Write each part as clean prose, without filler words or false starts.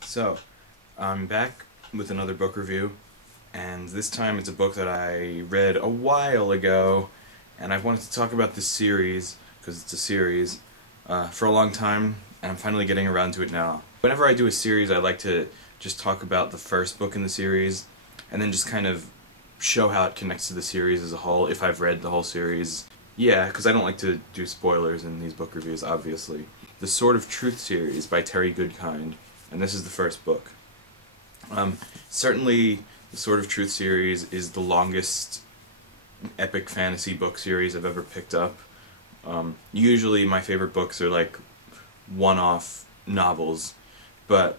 So, I'm back with another book review, and this time it's a book that I read a while ago, and I've wanted to talk about this series, because it's a series, for a long time, and I'm finally getting around to it now. Whenever I do a series, I like to just talk about the first book in the series, and then just kind of show how it connects to the series as a whole, if I've read the whole series. Yeah, because I don't like to do spoilers in these book reviews, obviously. The Sword of Truth series by Terry Goodkind, and this is the first book. Certainly, the Sword of Truth series is the longest epic fantasy book series I've ever picked up. Usually my favorite books are like one-off novels, but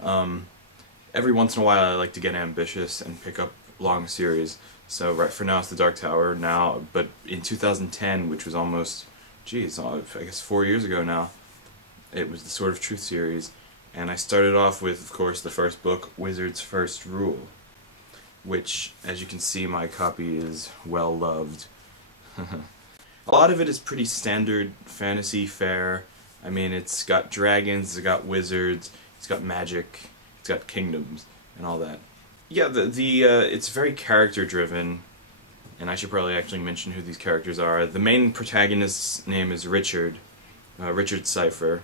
every once in a while I like to get ambitious and pick up long series. So right for now it's The Dark Tower now, but in 2010, which was almost, geez, I guess 4 years ago now, it was the Sword of Truth series, and I started off with, of course, the first book, Wizard's First Rule, which, as you can see, my copy is well loved. A lot of it is pretty standard fantasy fare. I mean, it's got dragons, it's got wizards, it's got magic, it's got kingdoms, and all that. Yeah, it's very character-driven, and I should probably actually mention who these characters are. The main protagonist's name is Richard, Richard Cypher,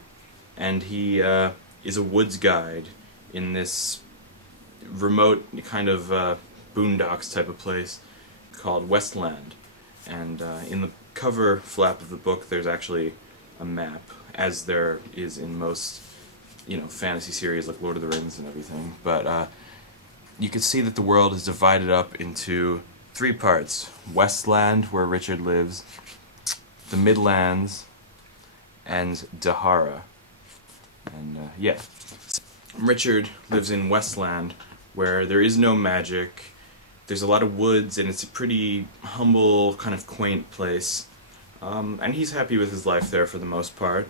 and he is a woods guide in this remote kind of boondocks type of place called Westland. And in the cover flap of the book there's actually a map, as there is in most, fantasy series like Lord of the Rings and everything. But you can see that the world is divided up into 3 parts. Westland, where Richard lives, the Midlands, and Dahara. And yeah, Richard lives in Westland, where there is no magic. There's a lot of woods, and it's a pretty humble, kind of quaint place. And he's happy with his life there for the most part.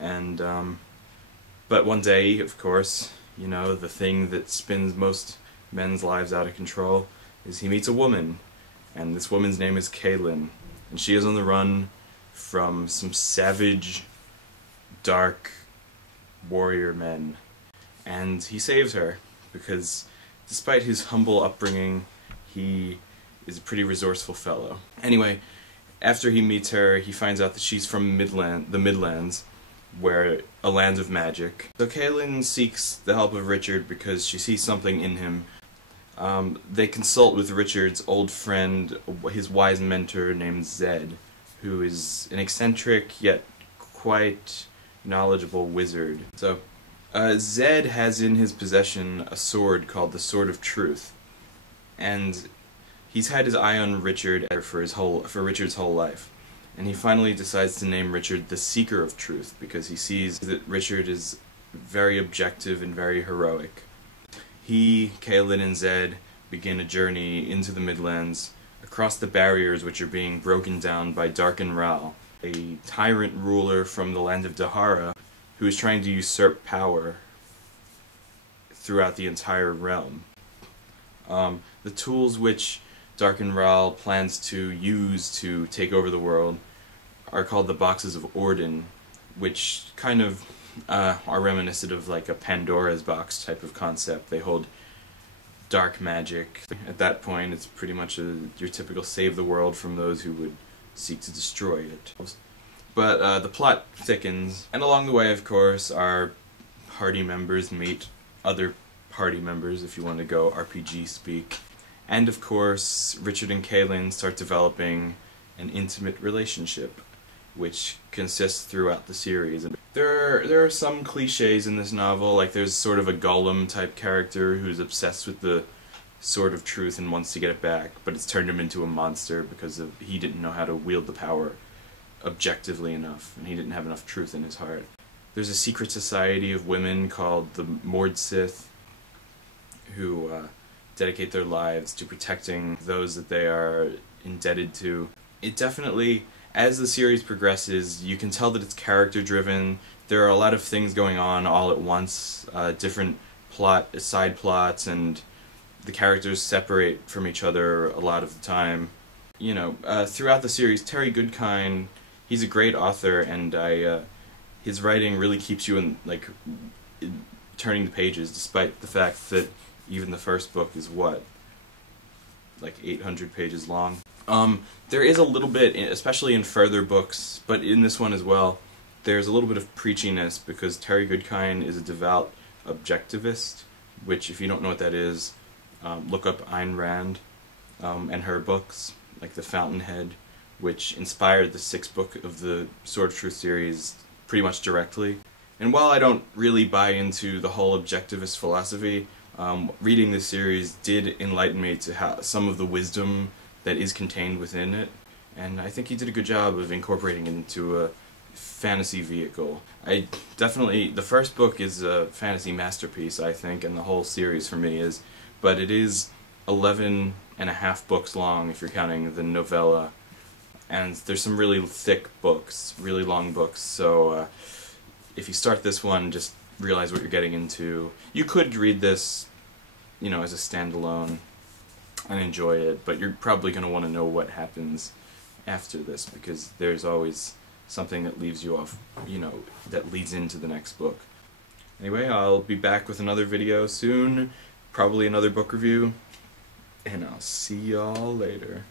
And but one day, of course, the thing that spins most men's lives out of control is he meets a woman, and this woman's name is Kaylin, and she is on the run from some savage, dark warrior men, and he saves her because despite his humble upbringing he is a pretty resourceful fellow. Anyway, after he meets her he finds out that she's from the Midlands, where a land of magic. So Kaylin seeks the help of Richard because she sees something in him. They consult with Richard's old friend, his wise mentor named Zed, who is an eccentric yet quite knowledgeable wizard. So, Zed has in his possession a sword called the Sword of Truth, and he's had his eye on Richard for Richard's whole life, and he finally decides to name Richard the Seeker of Truth because he sees that Richard is very objective and very heroic. He, Kaylin, and Zed begin a journey into the Midlands, across the barriers which are being broken down by Darken Ral, a tyrant ruler from the land of Dahara who is trying to usurp power throughout the entire realm. The tools which Darken Ral plans to use to take over the world are called the Boxes of Orden, which kind of are reminiscent of like a Pandora's box type of concept. They hold dark magic. At that point it's pretty much your typical save the world from those who would seek to destroy it. But the plot thickens, and along the way, of course, our party members meet other party members, if you want to go RPG speak. And of course, Richard and Kaylin start developing an intimate relationship, which consists throughout the series. There are some cliches in this novel, like there's sort of a Gollum type character who's obsessed with the Sword of Truth and wants to get it back, but it's turned him into a monster because he didn't know how to wield the power objectively enough, and he didn't have enough truth in his heart. There's a secret society of women called the Mordsith who dedicate their lives to protecting those that they are indebted to. It definitely, as the series progresses, you can tell that it's character-driven. There are a lot of things going on all at once, different side plots, and the characters separate from each other a lot of the time. Throughout the series, Terry Goodkind, he's a great author, and his writing really keeps you turning the pages, despite the fact that even the first book is what, like 800 pages long. There is a little bit, especially in further books, but in this one as well, there's a little bit of preachiness, because Terry Goodkind is a devout objectivist, which, if you don't know what that is, look up Ayn Rand and her books, like The Fountainhead, which inspired the 6th book of the Sword of Truth series pretty much directly. And while I don't really buy into the whole objectivist philosophy, reading this series did enlighten me to some of the wisdom that is contained within it, and I think he did a good job of incorporating it into a fantasy vehicle. The first book is a fantasy masterpiece, I think, and the whole series for me is, but it is 11.5 books long if you're counting the novella, and there's some really thick books, really long books, so if you start this one, just realize what you're getting into. You could read this, you know, as a standalone and enjoy it, but you're probably going to want to know what happens after this, because there's always something that leaves you off, you know, that leads into the next book. Anyway, I'll be back with another video soon, probably another book review, and I'll see y'all later.